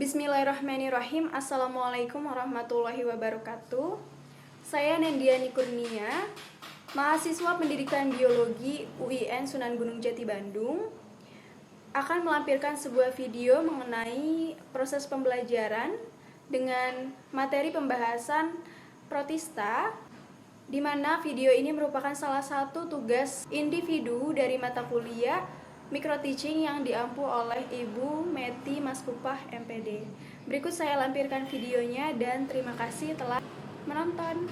Bismillahirrahmanirrahim. Assalamualaikum warahmatullahi wabarakatuh. Saya Nendiani Kurnia, mahasiswa Pendidikan Biologi UIN Sunan Gunung Jati Bandung, akan melampirkan sebuah video mengenai proses pembelajaran dengan materi pembahasan protista, di mana video ini merupakan salah satu tugas individu dari mata kuliah Microteaching yang diampu oleh Ibu Meti Maskupah MPD. Berikut saya lampirkan videonya dan terima kasih telah menonton.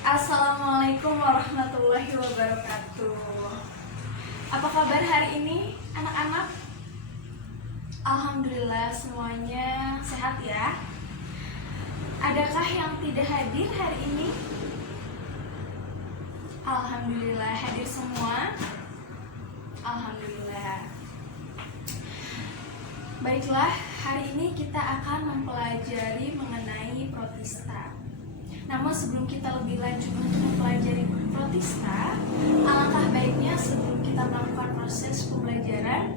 Assalamualaikum warahmatullahi wabarakatuh. Apa kabar hari ini anak-anak? Alhamdulillah semuanya sehat ya. Adakah yang tidak hadir hari ini? Alhamdulillah hadir semua. Alhamdulillah. Baiklah, hari ini kita akan mempelajari mengenai protista. Namun sebelum kita lebih lanjut untuk mempelajari protista, alangkah baiknya sebelum kita melakukan proses pembelajaran,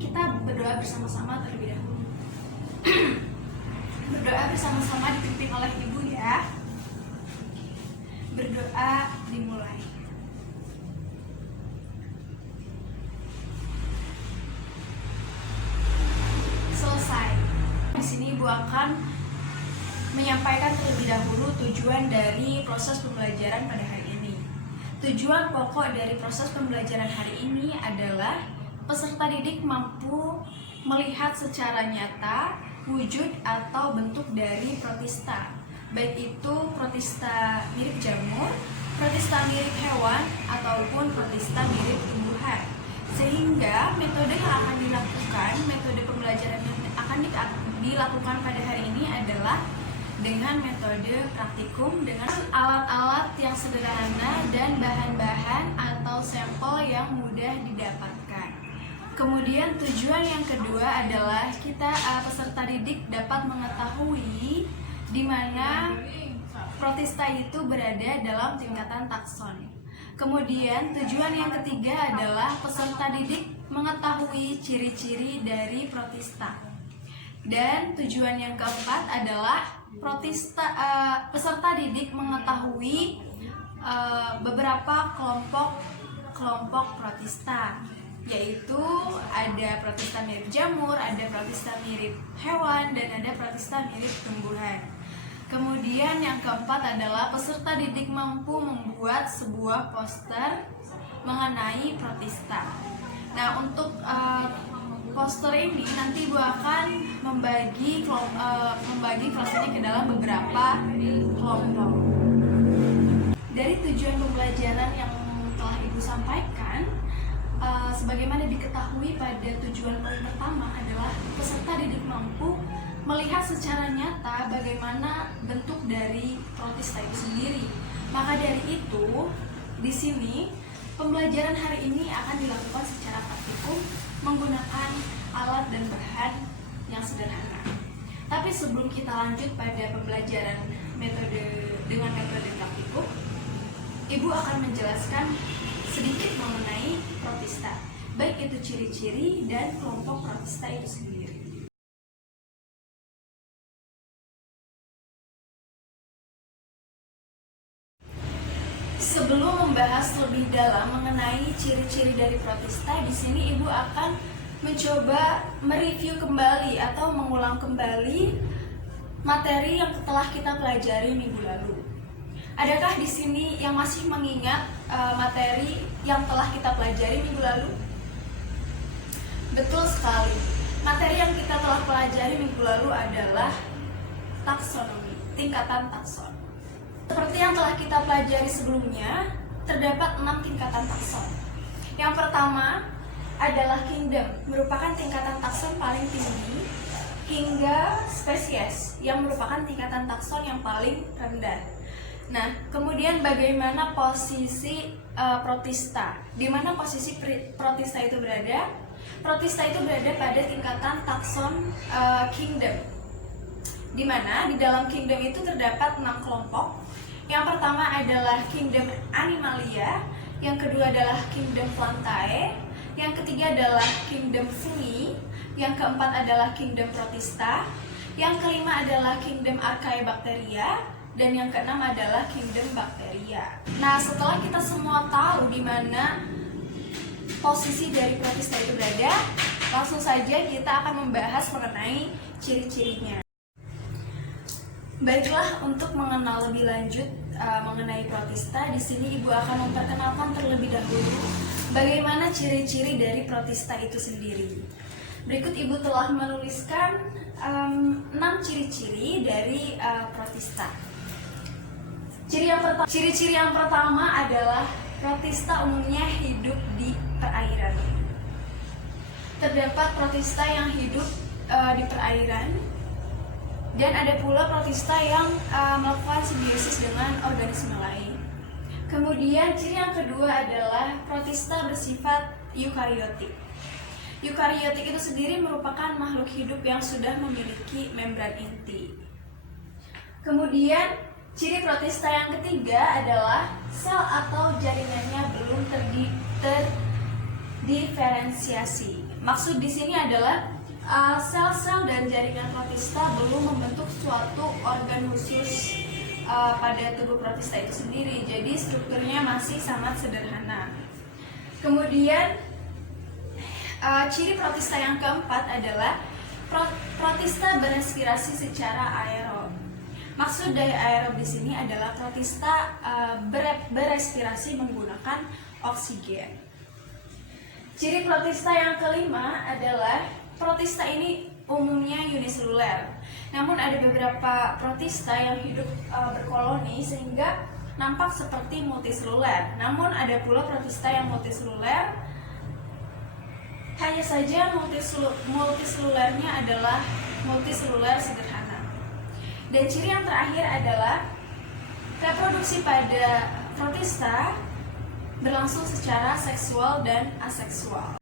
kita berdoa bersama-sama terlebih dahulu. Berdoa bersama-sama dipimpin oleh ibu ya. Berdoa dimulai. Selesai. Di sini ibu akan menyampaikan terlebih dahulu tujuan dari proses pembelajaran pada hari ini. Tujuan pokok dari proses pembelajaran hari ini adalah peserta didik mampu melihat secara nyata wujud atau bentuk dari protista, baik itu protista mirip jamur, protista mirip hewan, ataupun protista mirip tumbuhan. Sehingga metode yang akan dilakukan, metode pembelajaran yang akan dilakukan pada hari ini adalah dengan metode praktikum dengan alat-alat yang sederhana dan bahan-bahan atau sampel yang mudah didapatkan. Kemudian tujuan yang kedua adalah kita peserta didik dapat mengetahui di mana protista itu berada dalam tingkatan takson. Kemudian tujuan yang ketiga adalah peserta didik mengetahui ciri-ciri dari protista. Dan tujuan yang keempat adalah peserta didik mengetahui beberapa kelompok protista, yaitu ada protista mirip jamur, ada protista mirip hewan, dan ada protista mirip tumbuhan. Kemudian yang keempat adalah peserta didik mampu membuat sebuah poster mengenai protista. Nah, untuk poster ini nanti Ibu akan membagi kelasnya ke dalam beberapa kelompok. Dari tujuan pembelajaran yang telah Ibu sampaikan, sebagaimana diketahui pada tujuan poin pertama adalah peserta didik mampu melihat secara nyata bagaimana bentuk dari protista itu sendiri. Maka dari itu, di sini pembelajaran hari ini akan dilakukan secara praktikum menggunakan alat dan bahan yang sederhana. Tapi sebelum kita lanjut pada pembelajaran dengan metode praktikum, Ibu akan menjelaskan sedikit mengenai protista, baik itu ciri-ciri dan kelompok protista itu sendiri. Sebelum membahas lebih dalam mengenai ciri-ciri dari protista, di sini Ibu akan mencoba mereview kembali atau mengulang kembali materi yang telah kita pelajari minggu lalu. Adakah di sini yang masih mengingat materi yang telah kita pelajari minggu lalu? Betul sekali. Materi yang kita telah pelajari minggu lalu adalah taksonomi, tingkatan takson. Seperti yang telah kita pelajari sebelumnya, terdapat 6 tingkatan takson. Yang pertama adalah kingdom, merupakan tingkatan takson paling tinggi, hingga spesies, yang merupakan tingkatan takson yang paling rendah. Nah, kemudian bagaimana posisi protista? Di mana posisi protista itu berada? Protista itu berada pada tingkatan takson kingdom. Di mana di dalam kingdom itu terdapat 6 kelompok Yang pertama adalah kingdom Animalia, yang kedua adalah kingdom Plantae, yang ketiga adalah kingdom Fungi, yang keempat adalah kingdom Protista, yang kelima adalah kingdom Archaebacteria, dan yang keenam adalah kingdom Bacteria. Nah, setelah kita semua tahu di mana posisi dari Protista itu berada, langsung saja kita akan membahas mengenai ciri-cirinya. Baiklah, untuk mengenal lebih lanjut mengenai Protista, di sini Ibu akan memperkenalkan terlebih dahulu bagaimana ciri-ciri dari Protista itu sendiri. Berikut Ibu telah menuliskan 6 ciri-ciri dari Protista. Ciri-ciri yang pertama adalah Protista umumnya hidup di perairan. Terdapat Protista yang hidup di perairan, dan ada pula Protista yang melakukan simbiosis dengan organisme lain. Kemudian ciri yang kedua adalah Protista bersifat eukariotik. Eukariotik itu sendiri merupakan makhluk hidup yang sudah memiliki membran inti. Kemudian ciri Protista yang ketiga adalah sel atau jaringannya belum terdiferensiasi. Maksud di sini adalah sel-sel dan jaringan Protista belum membentuk suatu organ khusus pada tubuh Protista itu sendiri. Jadi strukturnya masih sangat sederhana. Kemudian ciri Protista yang keempat adalah Protista berespirasi secara aerob. Maksud dari aerob di sini adalah Protista berespirasi menggunakan oksigen. Ciri Protista yang kelima adalah Protista ini umumnya uniseluler. Namun ada beberapa Protista yang hidup berkoloni sehingga nampak seperti multiseluler. Namun ada pula Protista yang multiseluler. Hanya saja multiselulernya adalah multiseluler sederhana. Dan ciri yang terakhir adalah reproduksi pada Protista berlangsung secara seksual dan aseksual.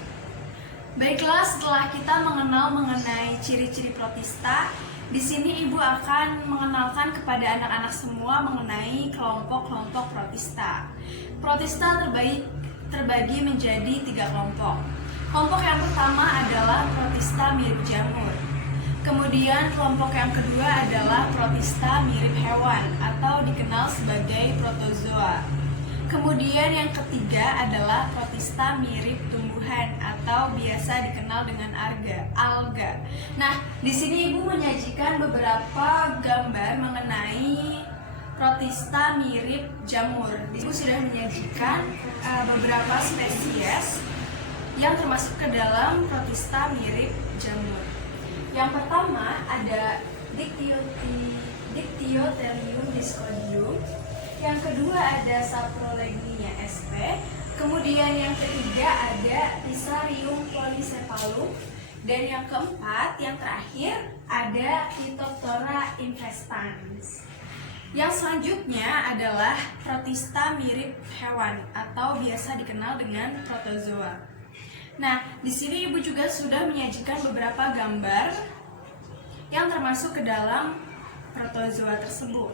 Baiklah, setelah kita mengenal mengenai ciri-ciri Protista, di sini Ibu akan mengenalkan kepada anak-anak semua mengenai kelompok-kelompok Protista. Protista terbagi menjadi 3 kelompok. Kelompok yang pertama adalah Protista mirip jamur. Kemudian kelompok yang kedua adalah Protista mirip hewan atau dikenal sebagai protozoa. Kemudian yang ketiga adalah Protista mirip tumbuhan atau biasa dikenal dengan alga. Nah, di sini Ibu menyajikan beberapa gambar mengenai Protista mirip jamur. Ibu sudah menyajikan beberapa spesies yang termasuk ke dalam Protista mirip jamur. Yang pertama ada Dictyostelium discoideum. Yang kedua ada Saprolegnia sp. Kemudian yang ketiga ada Pisarium polycephalum. Dan yang keempat, yang terakhir ada Phytophthora infestans. Yang selanjutnya adalah Protista mirip hewan atau biasa dikenal dengan protozoa. Nah, di sini Ibu juga sudah menyajikan beberapa gambar yang termasuk ke dalam protozoa tersebut.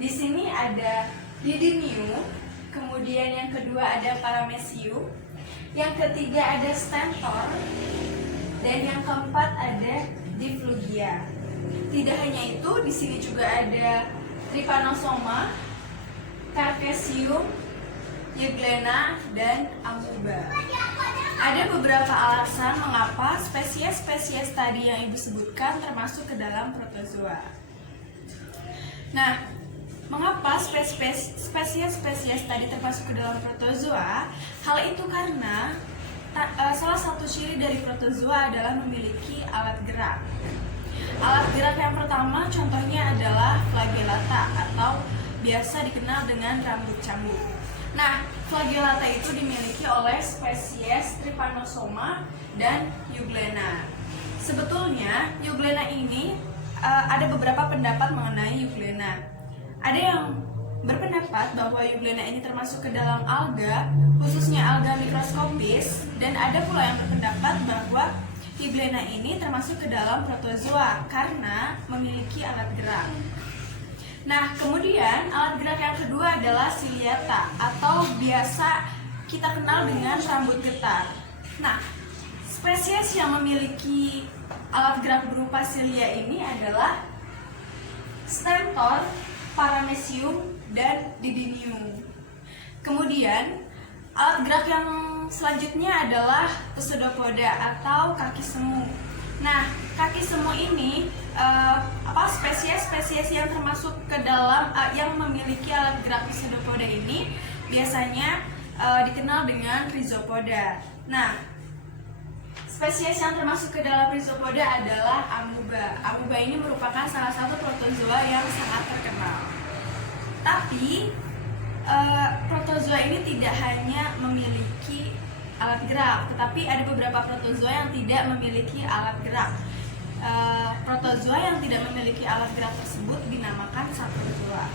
Di sini ada Didymium, kemudian yang kedua ada Paramecium, yang ketiga ada Stentor, dan yang keempat ada Diplugia. Tidak hanya itu, di sini juga ada Trypanosoma, Carpesium, Euglena, dan Amoeba. Ada beberapa alasan mengapa spesies-spesies tadi yang Ibu sebutkan termasuk ke dalam protozoa. Nah, mengapa spesies-spesies tadi termasuk ke dalam protozoa? Hal itu karena salah satu ciri dari protozoa adalah memiliki alat gerak. Alat gerak yang pertama contohnya adalah flagellata atau biasa dikenal dengan rambut cambuk. Nah, flagellata itu dimiliki oleh spesies Trypanosoma dan Euglena. Sebetulnya Euglena ini ada beberapa pendapat mengenai Euglena. Ada yang berpendapat bahwa Euglena ini termasuk ke dalam alga, khususnya alga mikroskopis, dan ada pula yang berpendapat bahwa Euglena ini termasuk ke dalam protozoa karena memiliki alat gerak. Nah, kemudian alat gerak yang kedua adalah ciliata atau biasa kita kenal dengan rambut getar. Nah, spesies yang memiliki alat gerak berupa cilia ini adalah Stentor, Paramecium, dan Didinium. Kemudian, alat gerak yang selanjutnya adalah Pseudopoda atau kaki semu. Nah, kaki semu ini spesies-spesies yang termasuk ke dalam yang memiliki alat gerak Pseudopoda ini biasanya dikenal dengan Rhizopoda. Nah, spesies yang termasuk ke dalam Rhizopoda adalah amuba. Amuba ini merupakan salah satu protozoa yang sangat terkenal. Tapi protozoa ini tidak hanya memiliki alat gerak, tetapi ada beberapa protozoa yang tidak memiliki alat gerak. Protozoa yang tidak memiliki alat gerak tersebut dinamakan saprozoa.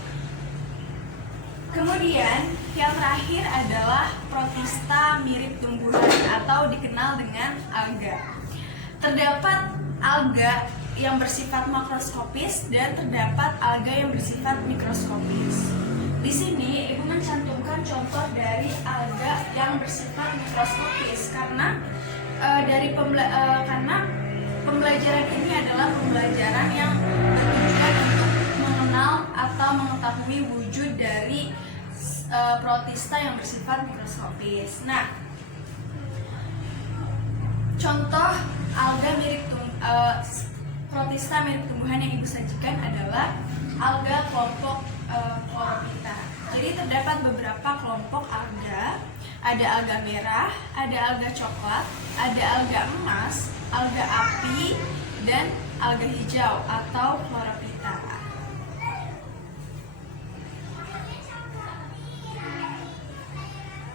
Kemudian yang terakhir adalah protista mirip tumbuhan atau dikenal dengan alga. Terdapat alga yang bersifat makroskopis dan terdapat alga yang bersifat mikroskopis. Di sini Ibu mencantumkan contoh dari alga yang bersifat mikroskopis karena karena pembelajaran ini adalah pembelajaran yang bertujuan untuk mengenal atau mengetahui wujud dari protista yang bersifat mikroskopis. Nah, contoh alga mirip protista mirip tumbuhan yang Ibu sajikan adalah alga kelompok Chlorophyta. Jadi terdapat beberapa kelompok alga. Ada alga merah, ada alga coklat, ada alga emas, alga api, dan alga hijau atau Chlorophyta.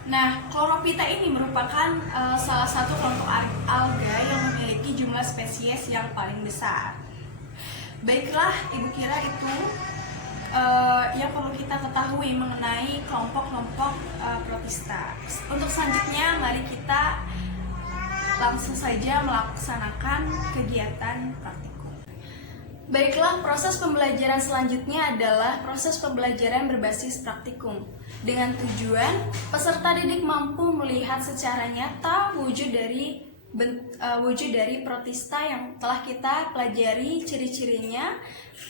Nah, Chlorophyta ini merupakan salah satu kelompok alga yang memiliki jumlah spesies yang paling besar. Baiklah, Ibu kira itu yang perlu kita ketahui mengenai kelompok-kelompok protista. Untuk selanjutnya, mari kita langsung saja melaksanakan kegiatan praktikum. Baiklah, proses pembelajaran selanjutnya adalah proses pembelajaran berbasis praktikum dengan tujuan peserta didik mampu melihat secara nyata wujud dari protista yang telah kita pelajari, ciri-cirinya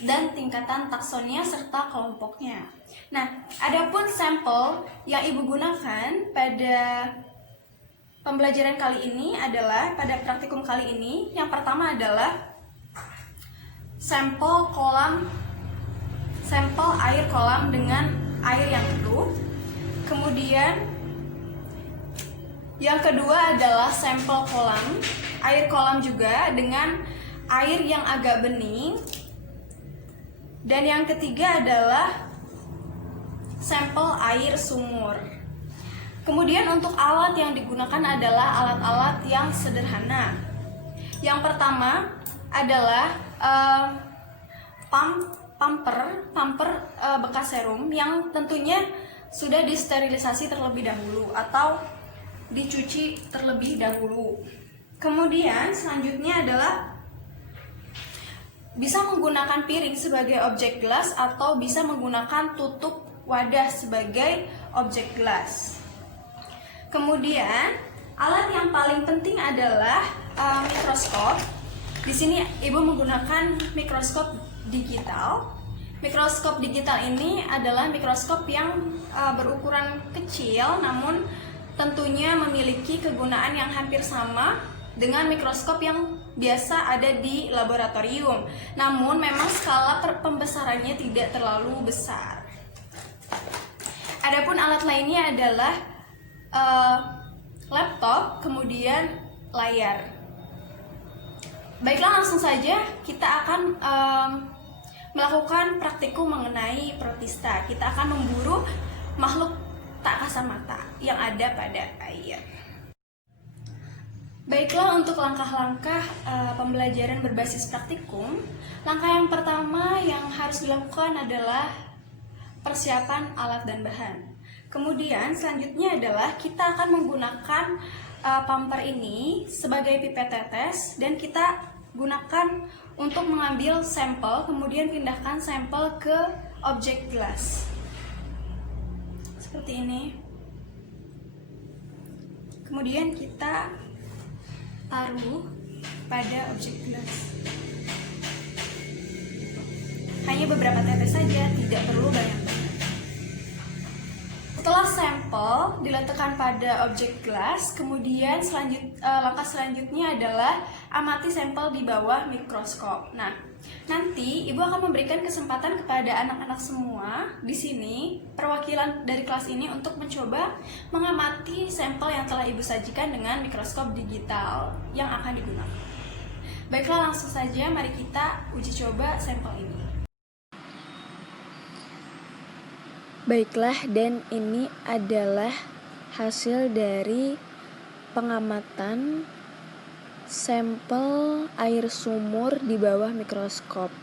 dan tingkatan taksonia serta kelompoknya. Nah, adapun sampel yang Ibu gunakan pada pembelajaran kali ini adalah pada praktikum kali ini, yang pertama adalah sampel air kolam dengan air yang teduh. Kemudian yang kedua adalah sampel air kolam juga dengan air yang agak bening. Dan yang ketiga adalah sampel air sumur. Kemudian untuk alat yang digunakan adalah alat-alat yang sederhana. Yang pertama adalah pumper bekas serum yang tentunya sudah disterilisasi terlebih dahulu atau dicuci terlebih dahulu. Kemudian selanjutnya adalah bisa menggunakan piring sebagai objek gelas atau bisa menggunakan tutup wadah sebagai objek gelas. Kemudian alat yang paling penting adalah mikroskop. Di sini Ibu menggunakan mikroskop digital. Mikroskop digital ini adalah mikroskop yang berukuran kecil, namun tentunya memiliki kegunaan yang hampir sama dengan mikroskop yang biasa ada di laboratorium. Namun memang skala pembesarannya tidak terlalu besar. Adapun alat lainnya adalah laptop, kemudian layar. Baiklah, langsung saja kita akan melakukan praktikum mengenai protista. Kita akan memburu makhluk tak kasat mata yang ada pada air. Baiklah, untuk langkah-langkah pembelajaran berbasis praktikum, langkah yang pertama yang harus dilakukan adalah persiapan alat dan bahan. Kemudian selanjutnya adalah kita akan menggunakan pumper ini sebagai pipet tetes dan kita gunakan untuk mengambil sampel, kemudian pindahkan sampel ke objek gelas seperti ini. Kemudian kita taruh pada objek gelas. Hanya beberapa tetes saja, tidak perlu banyak-banyak. Setelah sampel diletakkan pada objek gelas, kemudian langkah selanjutnya adalah amati sampel di bawah mikroskop. Nah, nanti Ibu akan memberikan kesempatan kepada anak-anak semua di sini, perwakilan dari kelas ini, untuk mencoba mengamati sampel yang telah Ibu sajikan dengan mikroskop digital yang akan digunakan. Baiklah, langsung saja mari kita uji coba sampel ini. Baiklah, dan ini adalah hasil dari pengamatan sampel air sumur di bawah mikroskop.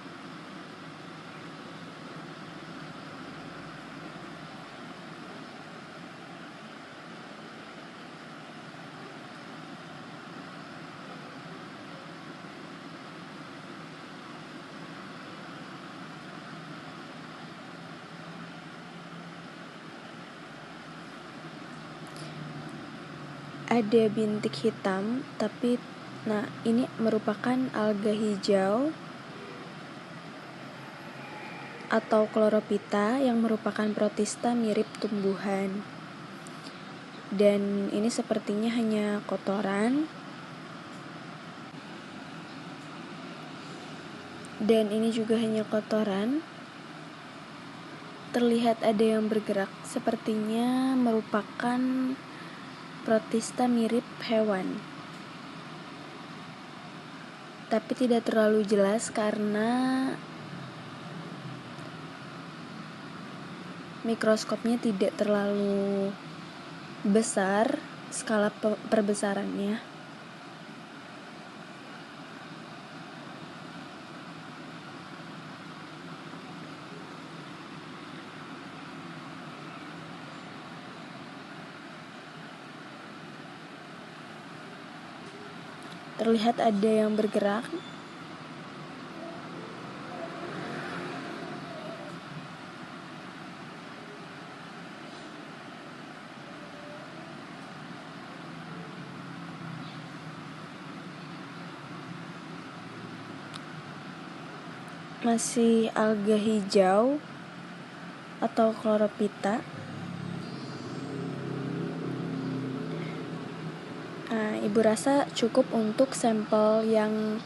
Ada bintik hitam, tapi ini merupakan alga hijau atau chlorophyta yang merupakan protista mirip tumbuhan. Dan ini sepertinya hanya kotoran. Dan ini juga hanya kotoran. Terlihat ada yang bergerak, sepertinya merupakan protista mirip hewan. Tapi tidak terlalu jelas karena mikroskopnya tidak terlalu besar skala perbesarannya. Terlihat ada yang bergerak. Masih alga hijau atau chlorophyta. Ibu rasa cukup untuk sampel yang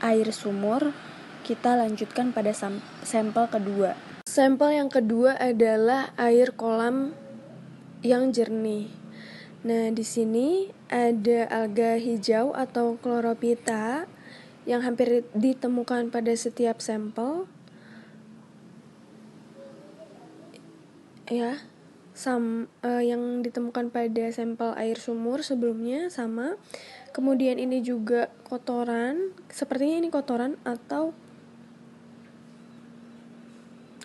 air sumur. Kita lanjutkan pada sampel kedua. Sampel yang kedua adalah air kolam yang jernih. Nah, di sini ada alga hijau atau chlorophyta yang hampir ditemukan pada setiap sampel. Yang ditemukan pada sampel air sumur sebelumnya sama. Kemudian ini juga kotoran, sepertinya ini kotoran atau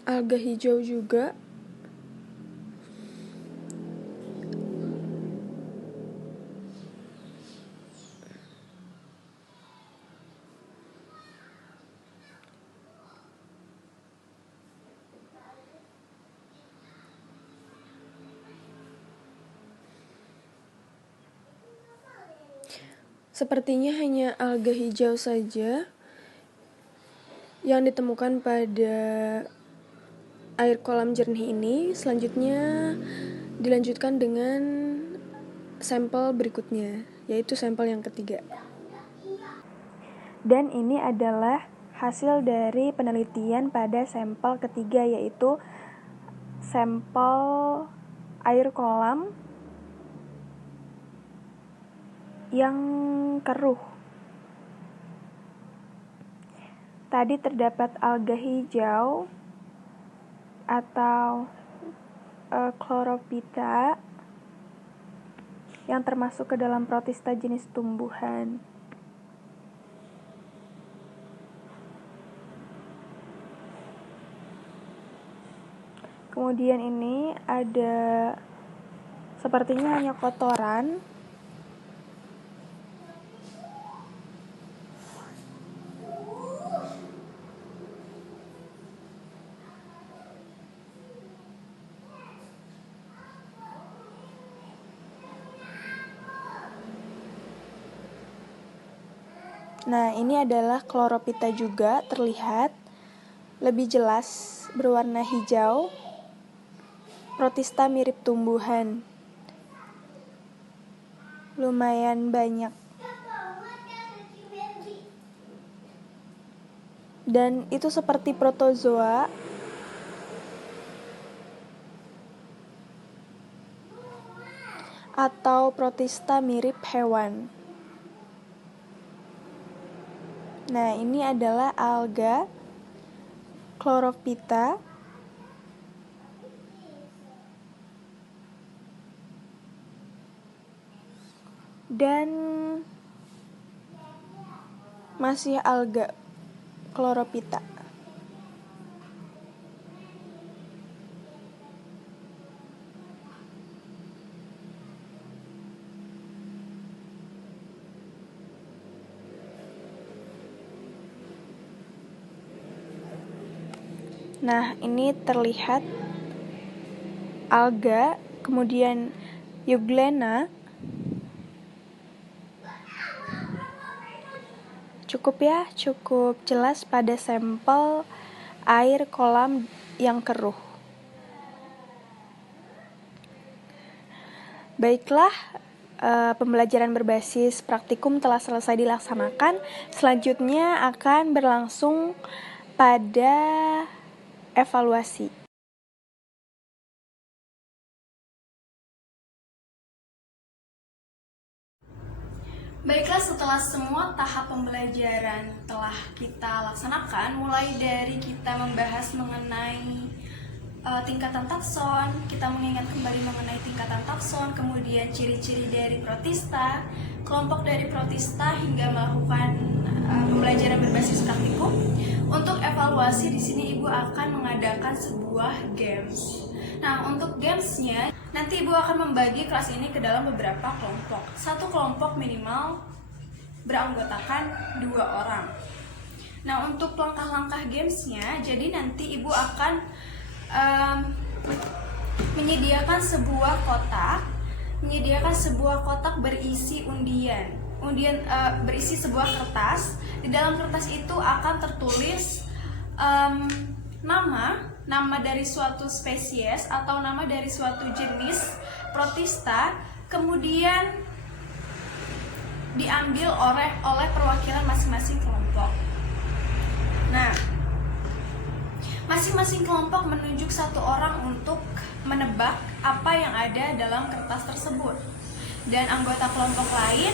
alga hijau juga. Sepertinya hanya alga hijau saja yang ditemukan pada air kolam jernih ini. Selanjutnya dilanjutkan dengan sampel berikutnya, yaitu sampel yang ketiga. Dan ini adalah hasil dari penelitian pada sampel ketiga, yaitu sampel air kolam yang keruh. Tadi terdapat alga hijau atau chlorophyta yang termasuk ke dalam protista jenis tumbuhan. Kemudian ini ada sepertinya hanya kotoran. Nah, ini adalah Chlorophyta juga, terlihat lebih jelas berwarna hijau. Protista mirip tumbuhan, lumayan banyak. Dan itu seperti protozoa. Atau protista mirip hewan. Nah, ini adalah alga Chlorophyta. Dan masih alga Chlorophyta. Nah, ini terlihat alga, kemudian Euglena. Cukup ya, cukup jelas pada sampel air kolam yang keruh. Baiklah, pembelajaran berbasis praktikum telah selesai dilaksanakan. Selanjutnya akan berlangsung pada evaluasi. Baiklah, setelah semua tahap pembelajaran telah kita laksanakan, mulai dari kita membahas mengenai tingkatan takson, kita mengingat kembali mengenai tingkatan takson, kemudian ciri-ciri dari protista, kelompok dari protista, hingga melakukan pembelajaran berbasis praktikum. Untuk evaluasi di sini Ibu akan mengadakan sebuah games. Nah, untuk gamesnya nanti Ibu akan membagi kelas ini ke dalam beberapa kelompok. Satu kelompok minimal beranggotakan 2 orang. Nah, untuk langkah-langkah gamesnya, jadi nanti Ibu akan menyediakan sebuah kotak berisi undian berisi sebuah kertas. Di dalam kertas itu akan tertulis nama dari suatu spesies atau nama dari suatu jenis protista, kemudian diambil oleh perwakilan masing-masing kelompok. Nah, masing-masing kelompok menunjuk 1 orang untuk menebak apa yang ada dalam kertas tersebut. Dan anggota kelompok lain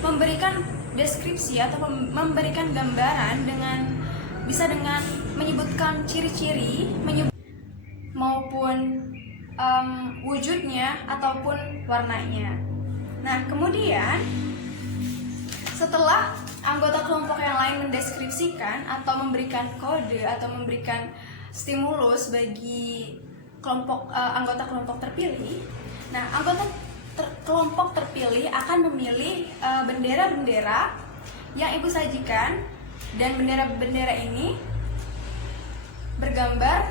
memberikan deskripsi atau memberikan gambaran bisa dengan menyebutkan ciri-ciri maupun wujudnya ataupun warnanya. Nah, kemudian setelah anggota kelompok yang lain mendeskripsikan atau memberikan kode atau memberikan stimulus bagi anggota kelompok terpilih, nah kelompok terpilih akan memilih bendera-bendera yang Ibu sajikan, dan bendera-bendera ini bergambar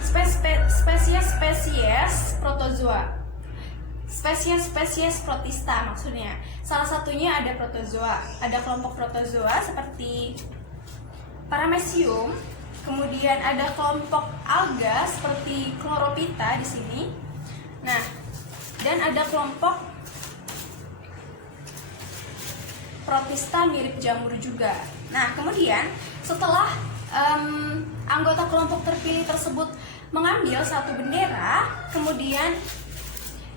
spesies protozoa, spesies protista maksudnya. Salah satunya ada protozoa, ada kelompok protozoa seperti Paramecium, kemudian ada kelompok alga seperti Chlorophyta di sini. Nah, dan ada kelompok protista mirip jamur juga. Nah, kemudian setelah anggota kelompok terpilih tersebut mengambil satu bendera, kemudian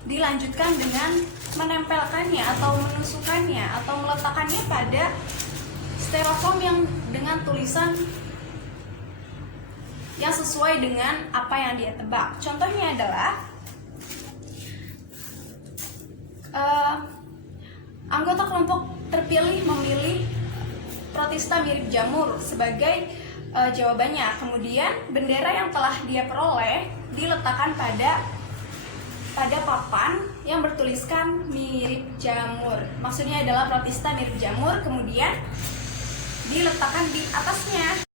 dilanjutkan dengan menempelkannya atau menusukkannya atau meletakkannya pada styrofoam yang dengan tulisan yang sesuai dengan apa yang dia tebak. Contohnya adalah anggota kelompok terpilih memilih protista mirip jamur sebagai jawabannya. Kemudian bendera yang telah dia peroleh diletakkan pada papan yang bertuliskan mirip jamur. Maksudnya adalah protista mirip jamur, kemudian diletakkan di atasnya.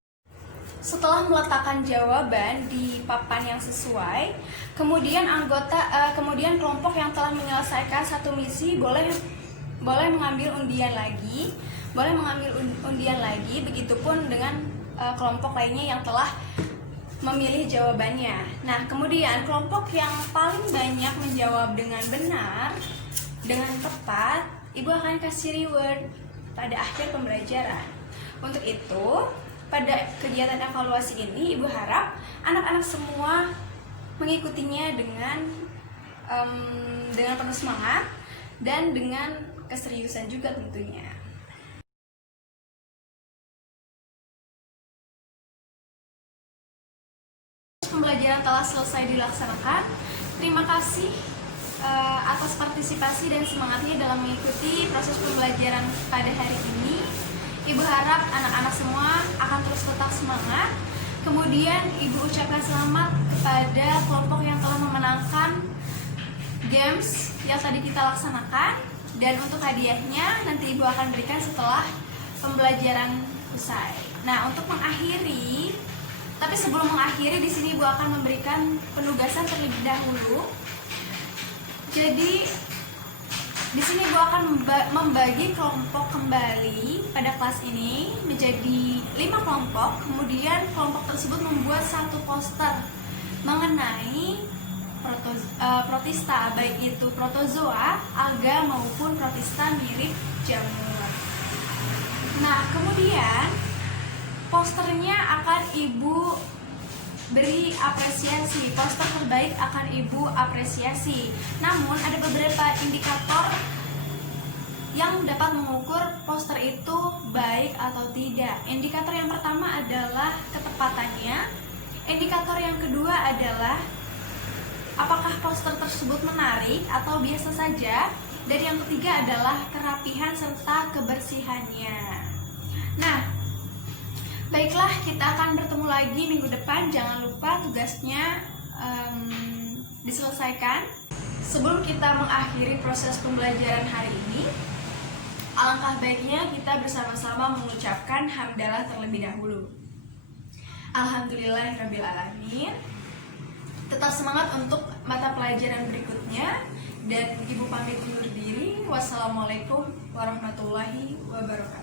Setelah meletakkan jawaban di papan yang sesuai, kemudian kemudian kelompok yang telah menyelesaikan satu misi boleh mengambil undian lagi boleh mengambil undian lagi, begitupun dengan kelompok lainnya yang telah memilih jawabannya. Nah, kemudian kelompok yang paling banyak menjawab dengan benar, dengan tepat, Ibu akan kasih reward pada akhir pembelajaran. Untuk itu, pada kegiatan evaluasi ini, Ibu harap anak-anak semua mengikutinya dengan penuh semangat dan dengan keseriusan juga tentunya. Pembelajaran telah selesai dilaksanakan. Terima kasih atas partisipasi dan semangatnya dalam mengikuti proses pembelajaran pada hari ini. Ibu harap anak-anak semua akan terus tetap semangat. Kemudian Ibu ucapkan selamat kepada kelompok yang telah memenangkan games yang tadi kita laksanakan, dan untuk hadiahnya nanti Ibu akan berikan setelah pembelajaran usai. Nah, untuk mengakhiri, tapi sebelum mengakhiri, di sini Ibu akan memberikan penugasan terlebih dahulu. Jadi di sini Ibu akan membagi kelompok kembali pada kelas ini menjadi 5 kelompok. Kemudian kelompok tersebut membuat satu poster mengenai protista, baik itu protozoa, alga maupun protista mirip jamur. Nah, kemudian posternya akan Ibu beri apresiasi. Poster terbaik akan Ibu apresiasi. Namun ada beberapa indikator yang dapat mengukur poster itu baik atau tidak. Indikator yang pertama adalah ketepatannya. Indikator yang kedua adalah apakah poster tersebut menarik atau biasa saja. Dan yang ketiga adalah kerapihan serta kebersihannya. Nah, baiklah, kita akan bertemu lagi minggu depan. Jangan lupa tugasnya diselesaikan. Sebelum kita mengakhiri proses pembelajaran hari ini, alangkah baiknya kita bersama-sama mengucapkan hamdalah terlebih dahulu. Alhamdulillahirrabbilalamin. Tetap semangat untuk mata pelajaran berikutnya. Dan Ibu pamit undur diri. Wassalamualaikum warahmatullahi wabarakatuh.